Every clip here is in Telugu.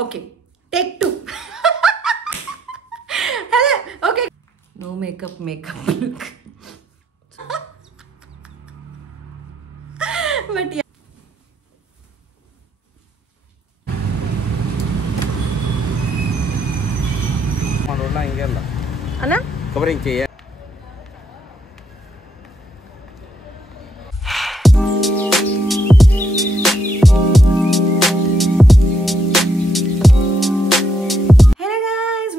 Okay take 2 hello okay no makeup look but మనోళ్ళ ఇంకెళ్ళ అన్నా కవరింగ్ చేయ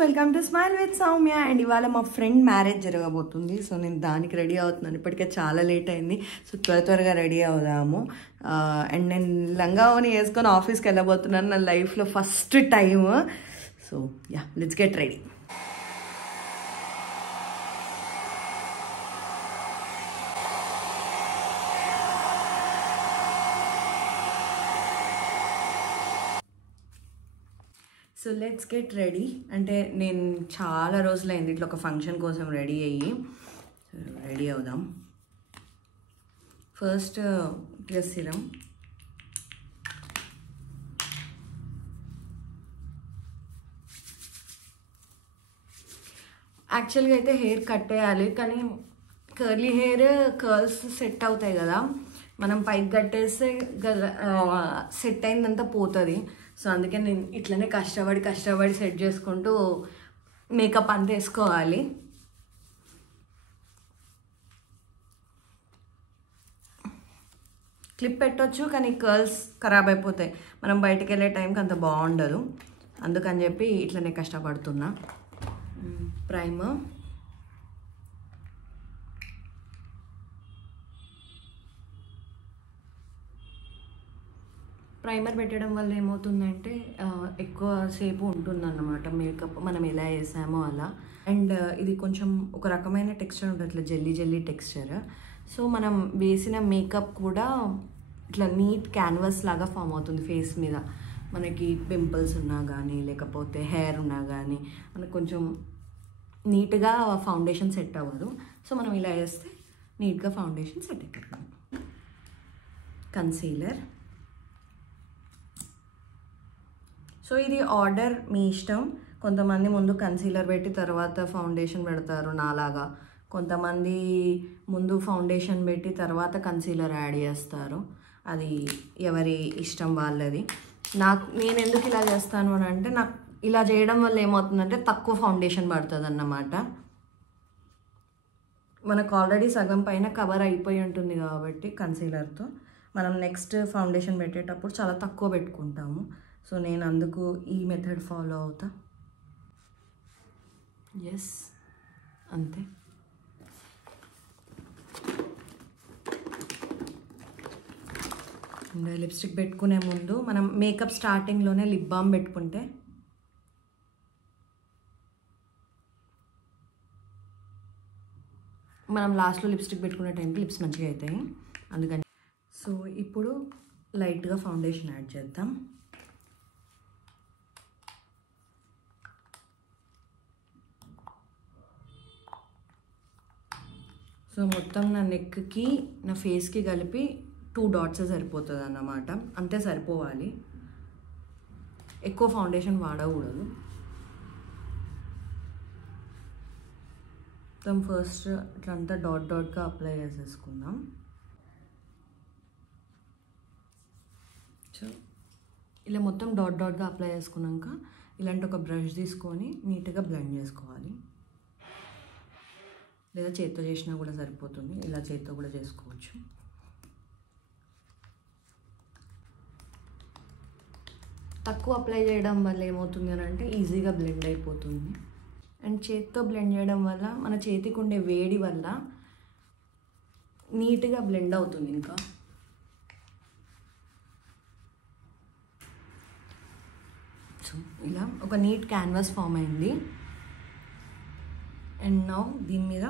welcome to smile with Soumya. And ఇవాళ మా ఫ్రెండ్ మ్యారేజ్ జరగబోతుంది. సో నేను దానికి రెడీ అవుతున్నాను. ఇప్పటికే చాలా లేట్ అయింది. సో త్వరగా రెడీ అవుదాము. అండ్ నేను లంగావోని వేసుకొని ఆఫీస్కి వెళ్ళబోతున్నాను నా లైఫ్లో first time. So yeah, let's get ready. So let's get ready. అంటే నేను చాలా రోజులైంది ఇట్లా ఒక ఫంక్షన్ కోసం రెడీ అయ్యి. రెడీ అవుదాం. ఫస్ట్ ఇట్లా సిరం, యాక్చువల్గా అయితే హెయిర్ కట్ చేయాలి, కానీ కర్లీ హెయిర్ కర్ల్స్ సెట్ అవుతాయి కదా, మనం పైకి కట్టేస్తే సెట్ అయిందంతా పోతుంది. సో అందుకే నేను ఇట్లనే కష్టపడి సెట్ చేసుకుంటూ మేకప్ అంతా వేసుకోవాలి. క్లిప్ పెట్టొచ్చు, కానీ కర్ల్స్ ఖరాబ్ అయిపోతాయి. మనం బయటికి వెళ్ళే టైంకి అంత బాగుండదు. అందుకని చెప్పి ఇట్లనే కష్టపడుతున్నా. ప్రైమర్, ప్రైమర్ పెట్టడం వల్ల ఏమవుతుందంటే ఎక్కువసేపు ఉంటుందన్నమాట మేకప్, మనం ఎలా వేసామో అలా. అండ్ ఇది కొంచెం ఒక రకమైన టెక్స్చర్ ఉంటుంది, ఇట్లా జెల్లీ టెక్స్చర్. సో మనం వేసిన మేకప్ కూడా ఇట్లా నీట్ క్యాన్వాస్ లాగా ఫామ్ అవుతుంది ఫేస్ మీద. మనకి పింపుల్స్ ఉన్నా కానీ లేకపోతే హెయిర్ ఉన్నా కానీ మనకు కొంచెం నీట్గా ఫౌండేషన్ సెట్ అవ్వదు. సో మనం ఇలా వేస్తే నీట్గా ఫౌండేషన్ సెట్ అయిపోతుంది. కన్సీలర్. సో ఇది ఆర్డర్ మీ ఇష్టం. కొంతమంది ముందు కన్సీలర్ పెట్టి తర్వాత ఫౌండేషన్ పెడతారు నాలాగా. కొంతమంది ముందు ఫౌండేషన్ పెట్టి తర్వాత కన్సీలర్ యాడ్ చేస్తారు. అది ఎవరి ఇష్టం వాళ్ళది. నేను ఎందుకు ఇలా చేస్తాను అని అంటే, నాకు ఇలా చేయడం వల్ల ఏమవుతుందంటే తక్కువ ఫౌండేషన్ పడుతుంది అన్నమాట. మనకు ఆల్రెడీ సగం పైన కవర్ అయిపోయి ఉంటుంది కాబట్టి కన్సీలర్తో మనం నెక్స్ట్ ఫౌండేషన్ పెట్టేటప్పుడు చాలా తక్కువ పెట్టుకుంటాము. సో నేను అందుకు ఈ మెథడ్ ఫాలో అవుతా. ఎస్, అంతే. అండ్ లిప్స్టిక్ పెట్టుకునే ముందు మనం మేకప్ స్టార్టింగ్లోనే లిప్ బామ్ పెట్టుకుంటే మనం లాస్ట్లో లిప్స్టిక్ పెట్టుకునే టైంకి లిప్స్ మంచిగా అవుతాయి. అందుకని సో ఇప్పుడు లైట్గా ఫౌండేషన్ యాడ్ చేద్దాం. సో మొత్తం నా నెక్కి నా ఫేస్కి కలిపి 2 డాట్స్ సరిపోతుంది అన్నమాట. అంతే సరిపోవాలి, ఎక్కువ ఫౌండేషన్ వాడకూడదు. మొత్తం ఫస్ట్ ఇట్లంతా డాట్గా అప్లై చేసేసుకుందాం. సో ఇలా మొత్తం డాట్గా అప్లై చేసుకున్నాక ఇలాంటి ఒక బ్రష్ తీసుకొని నీట్గా బ్లెండ్ చేసుకోవాలి. లేదా చేత్తో చేసినా కూడా సరిపోతుంది, ఇలా చేత్తో కూడా చేసుకోవచ్చు. తక్కువ అప్లై చేయడం వల్ల ఏమవుతుంది అని అంటే ఈజీగా బ్లెండ్ అయిపోతుంది. అండ్ చేత్తో బ్లెండ్ చేయడం వల్ల మన చేతికి ఉండే వేడి వల్ల నీట్గా బ్లెండ్ అవుతుంది. ఇంకా సో ఇలా ఒక నీట్ క్యాన్వాస్ ఫామ్ అయింది. అండ్ నౌ దీని మీద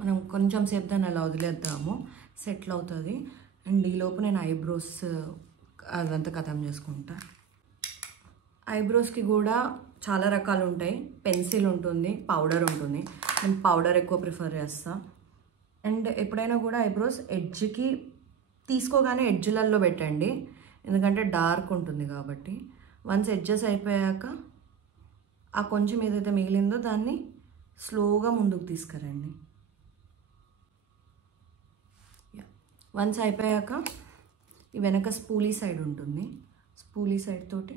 మనం కొంచెం సేపు దాన్ని అలా వదిలేద్దాము, సెటిల్ అవుతుంది. అండ్ ఈలోపు నేను ఐబ్రోస్ అదంతా ఖతం చేసుకుంటా. ఐబ్రోస్కి కూడా చాలా రకాలు ఉంటాయి. పెన్సిల్ ఉంటుంది, పౌడర్ ఉంటుంది. నేను పౌడర్ ఎక్కువ ప్రిఫర్ చేస్తాను. అండ్ ఎప్పుడైనా కూడా ఐబ్రోస్ ఎడ్జ్కి తీసుకోగానే ఎడ్జ్లలో పెట్టండి, ఎందుకంటే డార్క్ ఉంటుంది కాబట్టి. వన్స్ ఎడ్జెస్ అయిపోయాక ఆ కొంచెం ఏదైతే మిగిలిందో దాన్ని స్లోగా ముందుకు తీసుకురండి. వన్స్ అయిపోయాక ఈ వెనక స్పూలీ సైడ్ ఉంటుంది, స్పూలీ సైడ్ తోటి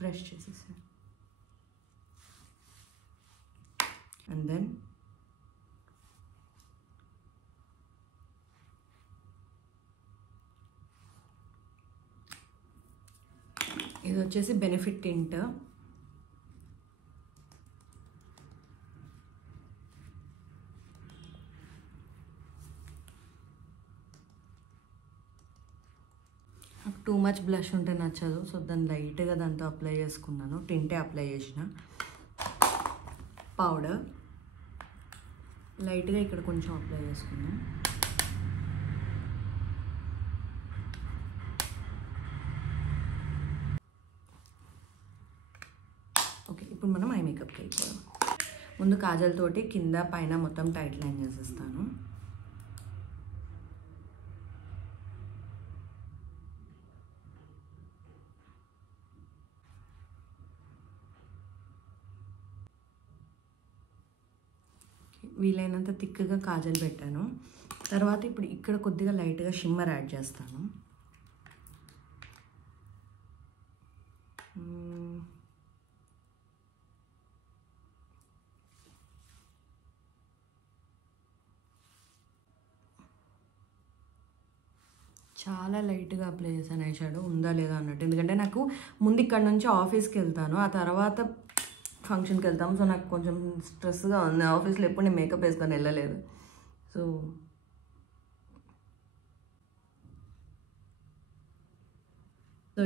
బ్రష్ చేసేసాను. అండ్ దెన్ ఇది వచ్చేసి బెనిఫిట్ టింట్. నాకు టూ మచ్ బ్లష్ ఉంటే నచ్చదు, సో దాన్ని లైట్గా దాంతో అప్లై చేసుకున్నాను. టింటే అప్లై చేసిన. పౌడర్ లైట్గా ఇక్కడ కొంచెం అప్లై చేసుకున్నాను. ఓకే, ఇప్పుడు మనం ఐ మేకప్కి అయిపోయాం. ముందు కాజల్ తోటి కింద పైన మొత్తం టైట్ లైన్ చేసేస్తాను. వీలైనంత థిక్గా కాజల్ పెట్టాను. తర్వాత ఇప్పుడు ఇక్కడ కొద్దిగా లైట్గా షిమ్మర్ యాడ్ చేస్తాను. చాలా లైట్గా అప్లై చేశాను ఐ షాడో, ఉందా లేదా అన్నట్టు. ఎందుకంటే నాకు ముందు ఇక్కడ నుంచి ఆఫీస్కి వెళ్తాను, ఆ తర్వాత ఫంక్షన్కి వెళ్తాము. సో నాకు కొంచెం స్ట్రెస్గా ఉంది. ఆఫీస్లో ఎప్పుడు నేను మేకప్ వేసుకొని వెళ్ళలేదు. సో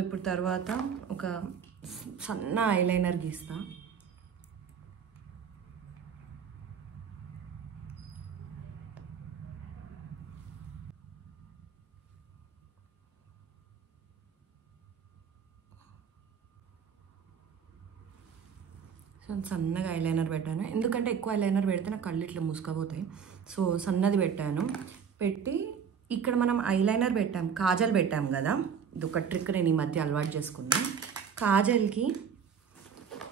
ఇప్పుడు తర్వాత ఒక సన్న ఐలైనర్ గీస్తా. సో సన్నగా ఐలైనర్ పెట్టాను, ఎందుకంటే ఎక్కువ ఐలైనర్ పెడితే నా కళ్ళు ఇట్లా మూసుకపోతాయి. సో సన్నది పెట్టాను. పెట్టి ఇక్కడ మనం ఐలైనర్ పెట్టాం, కాజల్ పెట్టాం కదా. ఇది ఒక ట్రిక్ నేను ఈ మధ్య అలవాటు చేసుకున్నాను. కాజల్కి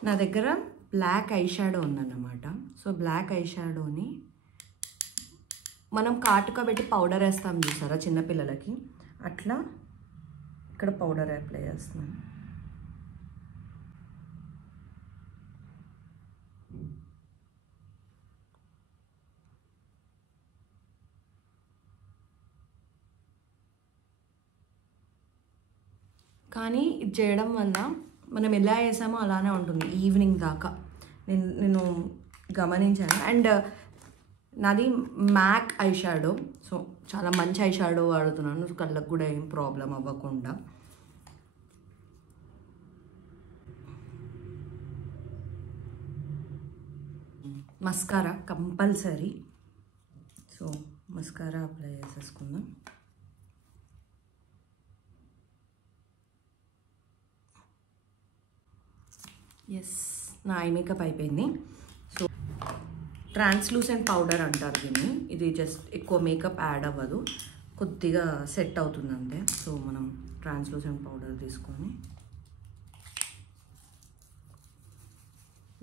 నా దగ్గర బ్లాక్ ఐ షాడో ఉందన్నమాట. సో బ్లాక్ ఐ షాడోని మనం కాటుక పెట్టి పౌడర్ వేస్తాం చూసారా చిన్నపిల్లలకి, అట్లా ఇక్కడ పౌడర్ అప్లై చేస్తున్నాను. కానీ ఇది చేయడం వల్ల మనం ఎలా వేసామో అలానే ఉంటుంది ఈవినింగ్ దాకా, నేను గమనించాను. అండ్ నాది మ్యాక్ ఐ షాడో, సో చాలా మంచి ఐ షాడో వాడుతున్నాను, కళ్ళకు కూడా ఏం ప్రాబ్లం అవ్వకుండా. Mascara compulsory, so mascara apply చేసేసుకుందాం. ఎస్, నా ఐ మేకప్ అయిపోయింది. సో ట్రాన్స్లూసెంట్ పౌడర్ అంటారు దీన్ని. ఇది జస్ట్ ఎక్కువ మేకప్ యాడ్ అవ్వదు, కొద్దిగా సెట్ అవుతుంది అంతే. సో మనం ట్రాన్స్లూసెంట్ పౌడర్ తీసుకొని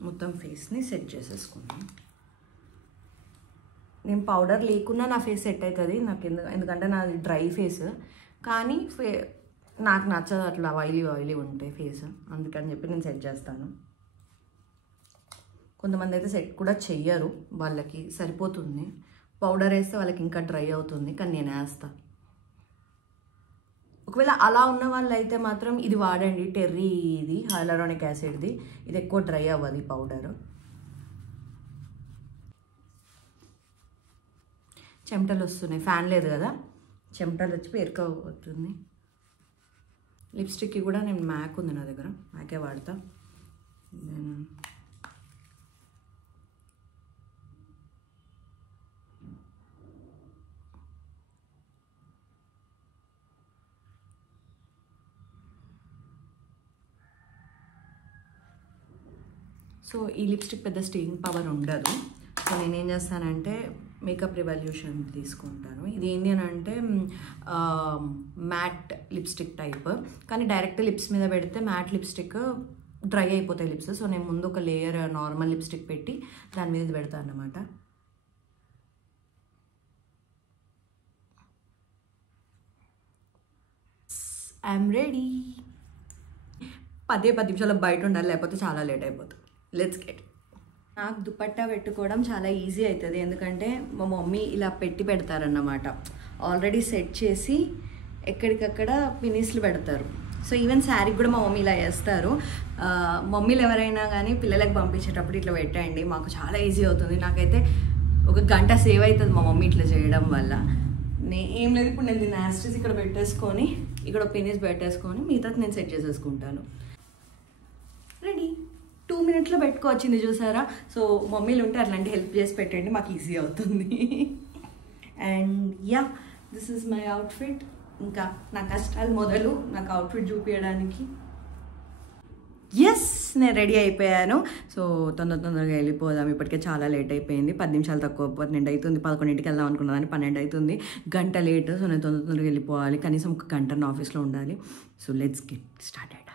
మొత్తం ఫేస్ని సెట్ చేసేసుకున్నాం. నేను పౌడర్ లేకున్నా నా ఫేస్ సెట్ అవుతుంది నాకు, ఎందుకంటే నాది డ్రై ఫేస్. కానీ నాకు నచ్చదు అట్లా ఆయిలీ ఉంటాయి ఫేస్, అందుకని చెప్పి నేను సెట్ చేస్తాను. కొంతమంది అయితే సెట్ కూడా చెయ్యరు, వాళ్ళకి సరిపోతుంది. పౌడర్ వేస్తే వాళ్ళకి ఇంకా డ్రై అవుతుంది, కానీ నేను వేస్తాను. ఒకవేళ అలా ఉన్న వాళ్ళు అయితే మాత్రం ఇది వాడండి, టెర్రీ ఇది హైలరానిక్ యాసిడ్ది. ఇది ఎక్కువ డ్రై అవ్వదు పౌడర్. చెమటలు వస్తున్నాయి, ఫ్యాన్ లేదు కదా, చెమటలు వచ్చి పేరుకోబోతుంది. లిప్స్టిక్కి కూడా నేను మ్యాక్ ఉంది నా దగ్గర, మ్యాకే వాడతా. సో ఈ లిప్స్టిక్ పెద్ద స్టేయింగ్ పవర్ ఉండదు. సో నేనేం చేస్తానంటే మేకప్ రివల్యూషన్ తీసుకుంటాను. ఇది ఏంటి అని అంటే మ్యాట్ లిప్స్టిక్ టైప్, కానీ డైరెక్ట్ లిప్స్ మీద పెడితే మ్యాట్ లిప్స్టిక్ డ్రై అయిపోతాయి లిప్స్. సో నేను ముందు ఒక లేయర్ నార్మల్ లిప్స్టిక్ పెట్టి దాని మీద పెడతాను అన్నమాట. I'm ready. 10 నిమిషాలు బయట ఉండాలి, లేకపోతే చాలా లేట్ అయిపోతుంది. Let's get. నాకు దుపట్టా పెట్టుకోవడం చాలా ఈజీ అవుతుంది, ఎందుకంటే మా మమ్మీ ఇలా పెడతారన్నమాట. ఆల్రెడీ సెట్ చేసి ఎక్కడికక్కడ పినీస్లు పెడతారు. సో ఈవెన్ శారీకి కూడా మా మమ్మీ ఇలా వేస్తారు. మమ్మీలు ఎవరైనా కానీ పిల్లలకు పంపించేటప్పుడు ఇట్లా పెట్టండి, మాకు చాలా ఈజీ అవుతుంది. నాకైతే 1 గంట సేవ్ అవుతుంది మా మమ్మీ ఇట్లా చేయడం వల్ల. ఏం లేదు, ఇప్పుడు నేను దీన్ని యాస్టిస్ ఇక్కడ పెట్టేసుకొని ఇక్కడ పినీస్ పెట్టేసుకొని మిగతా నేను సెట్ చేసేసుకుంటాను. రెడీ. 2 minutesలో పెట్టుకోవచ్చింది, చూసారా? సో మమ్మీలు ఉంటే అట్లాంటి హెల్ప్ చేసి పెట్టండి, మాకు ఈజీ అవుతుంది. And yeah, this is my outfit. ఇంకా నా కష్టాలు మొదలు నాకు అవుట్ఫిట్ చూపించడానికి. ఎస్, నేను రెడీ అయిపోయాను. సో తొందరగా వెళ్ళిపోదాం, ఇప్పటికే చాలా లేట్ అయిపోయింది. 10 నిమిషాలు తక్కువ 12 అవుతుంది. 11ంటికి వెళ్దాం అనుకున్నాను, 12 అవుతుంది, గంట లేట్. సో నేను తొందరగా వెళ్ళిపోవాలి, కనీసం 1 గంట నా ఆఫీస్లో ఉండాలి. So let's get started.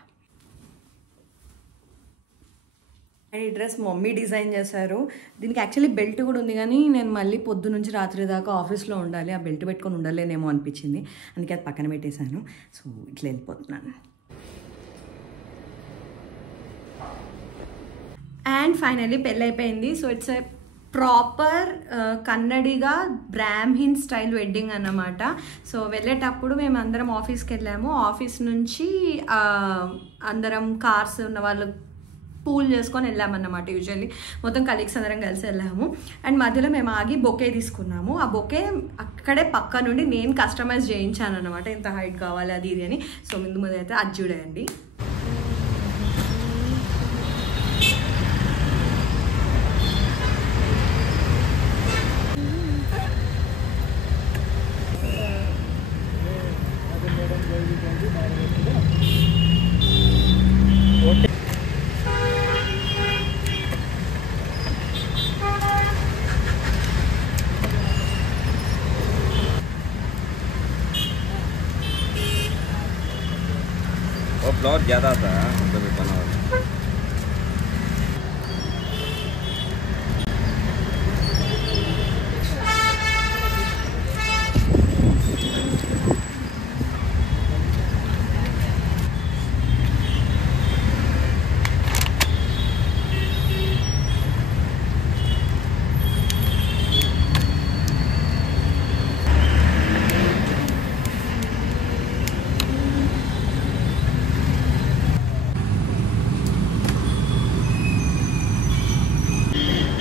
And ఈ డ్రెస్ మమ్మీ డిజైన్ చేశారు. దీనికి యాక్చువల్లీ బెల్ట్ కూడా ఉంది, కానీ నేను మళ్ళీ పొద్దు నుంచి రాత్రి దాకా ఆఫీస్లో ఉండాలి, ఆ బెల్ట్ పెట్టుకొని ఉండలేనేమో అనిపించింది, అందుకే అది పక్కన పెట్టేశాను. సో ఇట్లా వెళ్ళిపోతున్నాను. అండ్ ఫైనల్లీ పెళ్ళి అయిపోయింది. So it's a proper Kannadiga Brahmin style wedding అన్నమాట. సో వెళ్ళేటప్పుడు మేము అందరం ఆఫీస్కి వెళ్ళాము. ఆఫీస్ నుంచి అందరం కార్స్ ఉన్న వాళ్ళు పూల్ చేసుకొని వెళ్ళామన్నమాట. యూజువల్లీ మొత్తం కలీగ్స్ అందరం కలిసి వెళ్ళాము. అండ్ మధ్యలో మేము ఆగి బొకే తీసుకున్నాము. ఆ బొకే అక్కడే పక్క నుండి నేను కస్టమైజ్ చేయించాను అనమాట, ఎంత హైట్ కావాలి అది ఇది అని. సో ముందు అయితే అది చూడండి. वो फ्लोर ज़्यादा था उधर बना हुआ।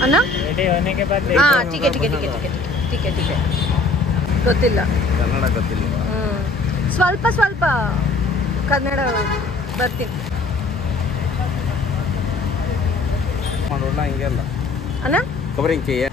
ಅಣ್ಣ होने के बाद ठीक है ಗೊತ್ತಿಲ್ಲ, ಕನ್ನಡ ಗೊತ್ತಿಲ್ಲ, ಸ್ವಲ್ಪ ಕನ್ನಡ ಬರ್ತೀನಿ. ಮಾಡೋಣ ಹಿಂಗೆಲ್ಲ ಅಣ್ಣ ಕವರಿಂಗ್ ಚೆಯ್ಯ.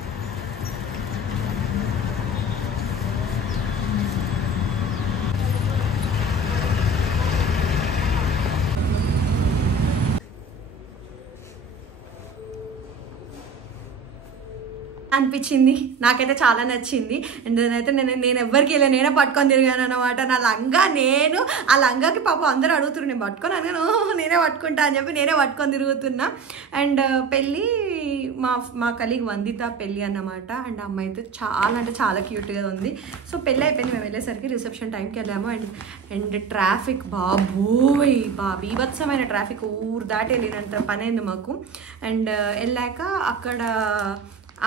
అనిపించింది, నాకైతే చాలా నచ్చింది. అండ్ అయితే నేను ఎవరికి వెళ్ళా, నేనే పట్టుకొని తిరిగాను అనమాట. నా లంగా ఆ లంగాకి పాపం అందరూ అడుగుతున్నారు, నేను పట్టుకొని అనగాను, నేనే పట్టుకుంటా అని చెప్పి నేనే పట్టుకొని తిరుగుతున్నా. అండ్ పెళ్ళి మా కలీగ్ వందిత పెళ్ళి అన్నమాట. అండ్ అమ్మాయి అయితే చాలా అంటే చాలా క్యూట్గా ఉంది. సో పెళ్ళి అయిపోయింది, మేము వెళ్ళేసరికి రిసెప్షన్ టైంకి వెళ్ళాము. అండ్ ట్రాఫిక్ బీభత్సమైన ట్రాఫిక్, ఊరు దాటి వెళ్ళినంత పని అయింది మాకు. అండ్ వెళ్ళాక అక్కడ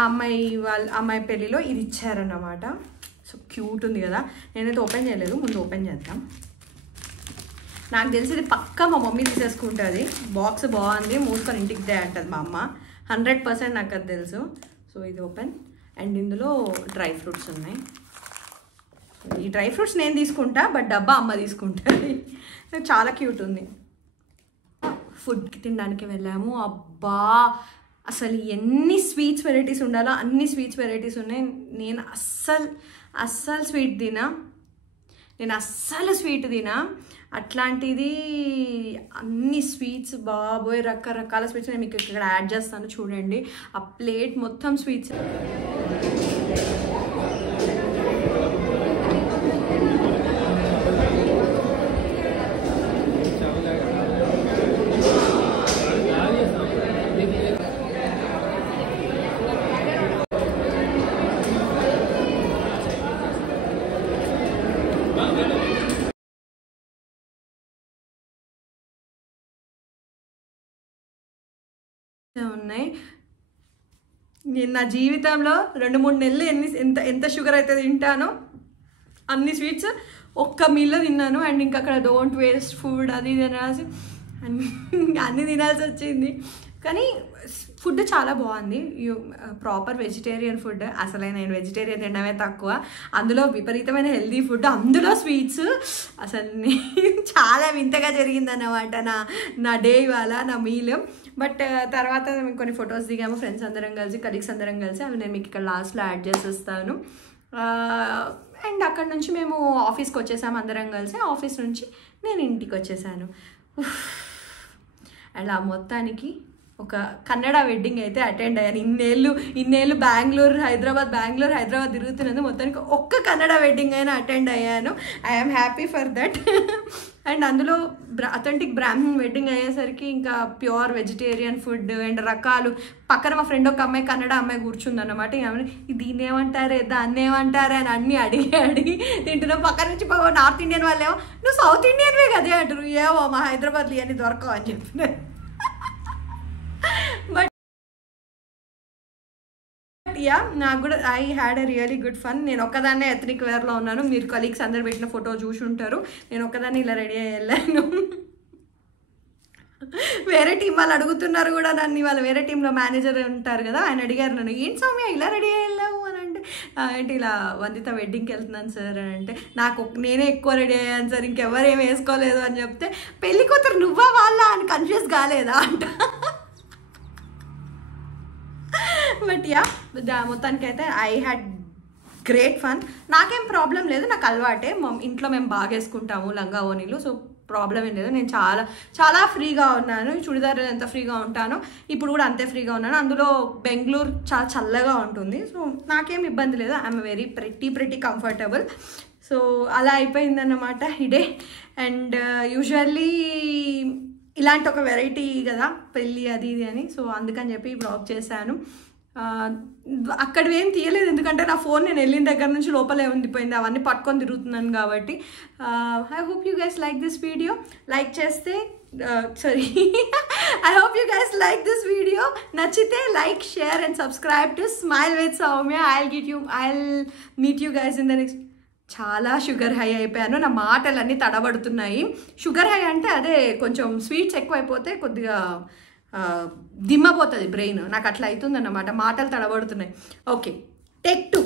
అమ్మాయి పెళ్ళిలో ఇది ఇచ్చారన్నమాట. సో క్యూట్ ఉంది కదా. నేనైతే ఓపెన్ చేయలేదు, ముందు ఓపెన్ చేద్దాం. నాకు తెలిసి ఇది పక్కా మా మమ్మీ తీసేసుకుంటుంది. బాక్స్ బాగుంది, మూసుకొని ఇంటికి దే అంటుంది మా అమ్మ, 100% నాకు అది తెలుసు. సో ఇది ఓపెన్. అండ్ ఇందులో డ్రై ఫ్రూట్స్ ఉన్నాయి. ఈ డ్రై ఫ్రూట్స్ నేను తీసుకుంటా, బట్ డబ్బా అమ్మ తీసుకుంటుంది. చాలా క్యూట్ ఉంది. ఫుడ్కి తినడానికి వెళ్ళాము. అబ్బా, అసలు ఎన్ని స్వీట్స్ వెరైటీస్ ఉండాలో అన్ని స్వీట్స్ వెరైటీస్ ఉన్నాయి. నేను అస్సలు స్వీట్ తినా. నేను అస్సలు స్వీట్ తినా, అట్లాంటిది అన్ని స్వీట్స్ బాబోయ్, రకరకాల స్వీట్స్ నేను మీకు ఇక్కడ యాడ్ చేస్తాను చూడండి. ఆ ప్లేట్ మొత్తం స్వీట్స్. ఉన్నాయి. నేను నా జీవితంలో 2-3 నెలలు ఎంత షుగర్ అయితే తింటానో అన్ని స్వీట్స్ ఒక్క మీల్లో తిన్నాను. అండ్ ఇంకా అక్కడ డోంట్ వేస్ట్ ఫుడ్ అది ఇది అని రాసి అన్నీ తినాల్సి వచ్చింది. కానీ ఫుడ్ చాలా బాగుంది, ప్రాపర్ వెజిటేరియన్ ఫుడ్. అసలే నేను వెజిటేరియన్ తినడమే తక్కువ, అందులో విపరీతమైన హెల్దీ ఫుడ్, అందులో స్వీట్స్. అసలు చాలా వింతగా జరిగిందన్నమాట నా డే ఇవాళ, నా మీల్. బట్ తర్వాత మేము కొన్ని ఫొటోస్ దిగాము ఫ్రెండ్స్ అందరం కలిసి, కలీగ్స్ అందరం కలిసి. అవి నేను మీకు ఇక్కడ లాస్ట్లో యాడ్ చేసేస్తాను. అండ్ అక్కడ నుంచి మేము ఆఫీస్కి వచ్చేసాము అందరం కలిసి. ఆఫీస్ నుంచి నేను ఇంటికి వచ్చేసాను. అలా మొత్తానికి ఒక కన్నడ వెడ్డింగ్ అయితే అటెండ్ అయ్యాను. ఇన్నేళ్ళు బెంగళూరు హైదరాబాద్ తిరుగుతున్నది, మొత్తానికి ఒక్క కన్నడ వెడ్డింగ్ అయినా అటెండ్ అయ్యాను. I'm happy for that. And అందులో అథెంటిక్ బ్రాహ్మణ్ వెడ్డింగ్ అయ్యేసరికి ఇంకా ప్యూర్ వెజిటేరియన్ ఫుడ్ అండ్ రకాలు. పక్కన మా ఫ్రెండ్ ఒక అమ్మాయి, కన్నడ అమ్మాయి కూర్చుందన్నమాట. దీన్ని ఏమంటారే దాన్ని ఏమంటారే అని అన్నీ అడిగి తింటున్నాం. పక్కన నుంచి నార్త్ ఇండియన్ వాళ్ళేమో నువ్వు సౌత్ ఇండియన్వే కదే అంటారు. ఏవో మా హైదరాబాద్లో ఇవన్నీ దొరకవు అని చెప్పినారు. బట్ యా, నాకు కూడా I had a really good fun. నేను ఒక్కదాన్నే ఎథనిక్ వేర్లో ఉన్నాను. మీరు కలీగ్స్ అందరు పెట్టిన ఫోటో చూసి ఉంటారు. నేను ఒక్కదాన్ని ఇలా రెడీ అయ్యి వెళ్ళాను. వేరే టీం వాళ్ళు అడుగుతున్నారు కూడా నన్ను. వాళ్ళు వేరే టీంలో మేనేజర్ ఉంటారు కదా, ఆయన అడిగారు నన్ను, ఏంటి సౌమ్య ఇలా రెడీ అయ్యి వెళ్ళావు అని అంటే, ఏంటి ఇలా వందిత వెడ్డింగ్కి వెళ్తున్నాను సార్ అని అంటే, నేనే ఎక్కువ రెడీ అయ్యాను సార్, ఇంకెవరు ఏం వేసుకోలేదు అని చెప్తే, పెళ్లి కూతురు నువ్వా వాళ్ళ అని కన్ఫ్యూజ్ కాలేదా అంట. బట్ యా, మొత్తానికైతే ఐ హ్యాడ్ గ్రేట్ ఫన్. నాకేం ప్రాబ్లం లేదు, నాకు అలవాటే. ఇంట్లో మేము బాగా వేసుకుంటాము లంగా ఓనీలు, సో ప్రాబ్లం ఏం లేదు. నేను చాలా ఫ్రీగా ఉన్నాను. చుడిదార్ ఎంత ఫ్రీగా ఉంటానో ఇప్పుడు కూడా అంతే ఫ్రీగా ఉన్నాను. అందులో బెంగళూరు చాలా చల్లగా ఉంటుంది, సో నాకేం ఇబ్బంది లేదు. I'm very pretty comfortable. So అలా అయిపోయిందన్నమాట ఈ డే. అండ్ యూజువల్లీ ఇలాంటి ఒక వెరైటీ కదా పెళ్ళి అది ఇది అని, సో అందుకని చెప్పి బ్లాగ్ చేశాను. అక్కడివి ఏం తీయలేదు, ఎందుకంటే నా ఫోన్ నేను వెళ్ళిన దగ్గర నుంచి లోపలే ఉండిపోయింది, అవన్నీ పట్టుకొని తిరుగుతున్నాను కాబట్టి. I hope you guys like this video. Like చేస్తే I hope you guys like this video. నచ్చితే like, share and subscribe to smile with Soumya. I'll meet you guys in the next. చాలా షుగర్ హై అయిపోయాను, నా మాటలన్నీ తడబడుతున్నాయి. షుగర్ హై అంటే అదే కొంచెం స్వీట్స్ ఎక్కువైపోతే కొద్దిగా దిమ్మపోతుంది బ్రెయిన్, నాకు అట్లా అవుతుంది అన్నమాట, మాటలు తడబడుతున్నాయి. Okay, take 2.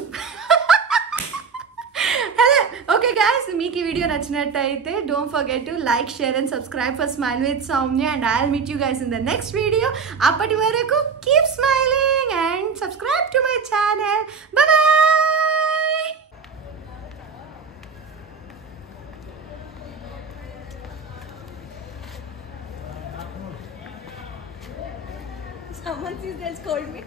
Hello, okay guys, మీకు ఈ వీడియో నచ్చినట్టయితే don't forget to like, share and subscribe for smile with Soumya. And I'll meet you guys in the next video. అప్పటి వరకు keep smiling and subscribe to my channel. Bye bye. Someone sees they scold me.